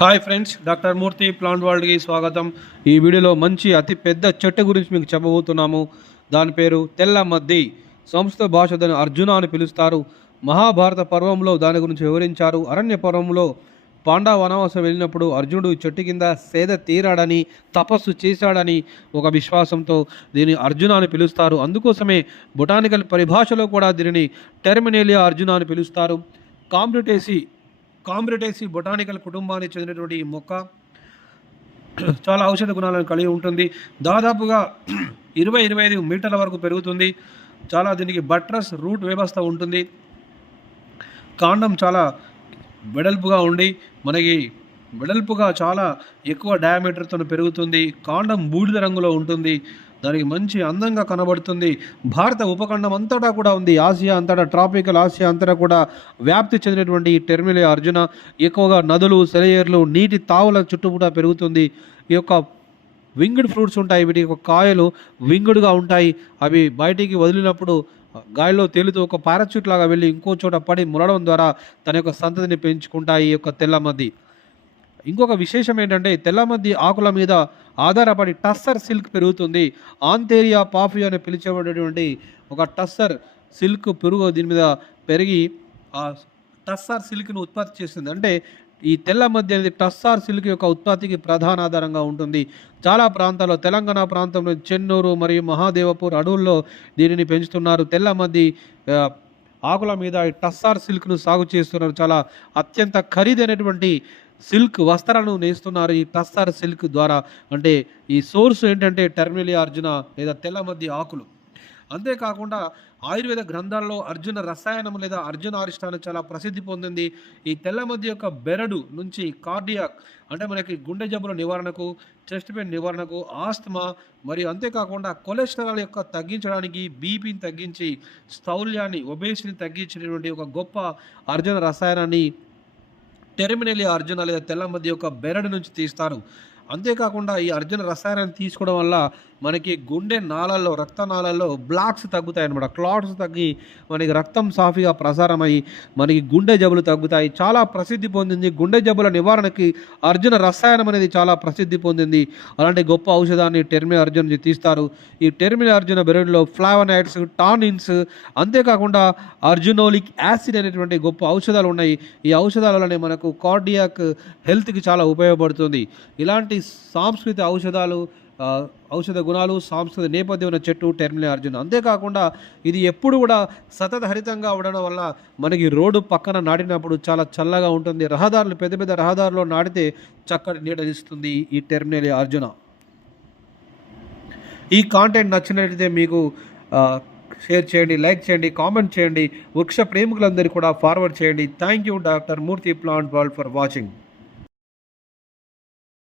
Hi friends, doctor మూర్తి plant వరల్డ్కి స్వాగతం. ఈ వీడియోలో మంచి అతి పెద్ద చెట్టు గురించి మీకు చెప్పబోతున్నాము. దాని పేరు తెల్ల మద్ది. సంస్కృత భాష దాని అర్జున అని పిలుస్తారు. మహాభారత పర్వంలో దాని గురించి వివరించారు. అరణ్య పర్వంలో పాండవ వనవాసం వెళ్ళినప్పుడు అర్జునుడు చెట్టు కింద సేద తీరాడని, తపస్సు చేశాడని ఒక విశ్వాసంతో దీన్ని అర్జున అని పిలుస్తారు. అందుకోసమే బొటానికల్ పరిభాషలో కూడా దీనిని టెర్మినేలియా అర్జున అని పిలుస్తారు. కాంబ్రిటేసి బొటానికల్ కుటుంబానికి చెందినటువంటి ఈ మొక్క చాలా ఔషధ గుణాలను కలిగి ఉంటుంది. దాదాపుగా 20-25 మీటర్ల వరకు పెరుగుతుంది. చాలా దీనికి బట్రస్ రూట్ వ్యవస్థ ఉంటుంది. కాండం చాలా వెడల్పుగా ఉండి చాలా ఎక్కువ డయామీటర్తో పెరుగుతుంది. కాండం బూడిద రంగులో ఉంటుంది. దానికి మంచి అందంగా కనబడుతుంది. భారత ఉపఖండం అంతటా కూడా ఉంది. ఆసియా అంతటా, ట్రాపికల్ ఆసియా అంతటా కూడా వ్యాప్తి చెందినటువంటి ఈ టెర్మినేలియా అర్జున ఎక్కువగా నదులు, సెలయేర్లు, నీటి తావుల చుట్టూపుటా పెరుగుతుంది. ఈ యొక్క వింగ్డ్ ఫ్రూట్స్ ఉంటాయి. వీటి యొక్క కాయలు వింగ్డ్గా ఉంటాయి. అవి బయటికి వదిలినప్పుడు గాలిలో తేలుతూ ఒక పారాచూట్ లాగా వెళ్ళి ఇంకో చోట పడి మురడం ద్వారా తన యొక్క సంతతిని పెంచుకుంటాయి ఈ యొక్క తెల్లమద్ది. ఇంకొక విశేషం ఏంటంటే, తెల్లమద్ది ఆకుల మీద ఆధారపడి టస్సర్ సిల్క్ పెరుగుతుంది. ఆంథేరియా పాఫియా అని పిలిచేటటువంటి ఒక టస్సర్ సిల్క్ పురుగు దీని మీద పెరిగి ఆ టస్సర్ సిల్క్ను ఉత్పత్తి చేస్తుంది. అంటే ఈ తెల్లమద్ది అనేది టస్సార్ సిల్క్ యొక్క ఉత్పత్తికి ప్రధాన ఆధారంగా ఉంటుంది. చాలా ప్రాంతాల్లో, తెలంగాణ ప్రాంతంలో చెన్నూరు మరియు మహాదేవపూర్ అడవుల్లో దీనిని పెంచుతున్నారు. తెల్లమద్ది ఆకుల మీద ఈ టస్సార్ సిల్క్ను సాగు చేస్తున్నారు. చాలా అత్యంత ఖరీదైనటువంటి సిల్క్ వస్త్రాలను నేస్తున్నారు ఈ టస్సార్ సిల్క్ ద్వారా. అంటే ఈ సోర్స్ ఏంటంటే టెర్మినేలియా అర్జున లేదా తెల్లమద్ది ఆకులు. అంతేకాకుండా ఆయుర్వేద గ్రంథాల్లో అర్జున రసాయనం లేదా అర్జున అరిష్టాన్ని చాలా ప్రసిద్ధి పొందింది. ఈ తెల్లమద్ది యొక్క బెరడు నుంచి కార్డియాక్ అంటే మనకి గుండె జబ్బుల నివారణకు, చెస్ట్ పెయిన్ నివారణకు, ఆస్తమా మరియు అంతేకాకుండా కొలెస్ట్రాల్ యొక్క తగ్గించడానికి, బీపీని తగ్గించి, స్థౌల్యాన్ని, ఒబేసిటీని తగ్గించేటువంటి ఒక గొప్ప అర్జున రసాయనాన్ని టెర్మినేలియా అర్జున లేదా తెల్లమద్ది యొక్క బెరడు నుంచి తీస్తారు. అంతేకాకుండా ఈ అర్జున రసాయనాన్ని తీసుకోవడం వల్ల మనకి గుండె నాళాల్లో, రక్తనాళాల్లో బ్లాక్స్ తగ్గుతాయి అన్నమాట. క్లాట్స్ తగ్గి మనకి రక్తం సాఫీగా ప్రసారమై మనకి గుండె జబ్బులు తగ్గుతాయి. చాలా ప్రసిద్ధి పొందింది. గుండె జబ్బుల నివారణకి అర్జున రసాయనం అనేది చాలా ప్రసిద్ధి పొందింది. అలాంటి గొప్ప ఔషధాన్ని టెర్మినేలియా అర్జున నుంచి తీస్తారు. ఈ టెర్మినేలియా అర్జున బెరడులో ఫ్లావనాయిడ్స్, టానిన్స్, అంతేకాకుండా అర్జునోలిక్ యాసిడ్ అనేటువంటి గొప్ప ఔషధాలు ఉన్నాయి. ఈ ఔషధాల వల్లనే మనకు కార్డియాక్ హెల్త్కి చాలా ఉపయోగపడుతుంది. ఇలాంటి సాంస్కృతిక ఔషధ గుణాలు, సాంస్కృతిక నేపథ్యం ఉన్న చెట్టు టెర్మినేలియా అర్జున. అంతేకాకుండా ఇది ఎప్పుడు కూడా సతత హరితంగా ఉండడం వల్ల మనకి రోడ్డు పక్కన నాటినప్పుడు చాలా చల్లగా ఉంటుంది. పెద్ద పెద్ద రహదారుల్లో నాటితే చక్కటి నీడనిస్తుంది ఈ టెర్మినేలియా అర్జున. ఈ కాంటెంట్ నచ్చినట్లయితే మీకు షేర్ చేయండి, లైక్ చేయండి, కామెంట్ చేయండి. వృక్ష ప్రేమికులందరికీ కూడా ఫార్వర్డ్ చేయండి. Thank you doctor Murthy plant world for watching.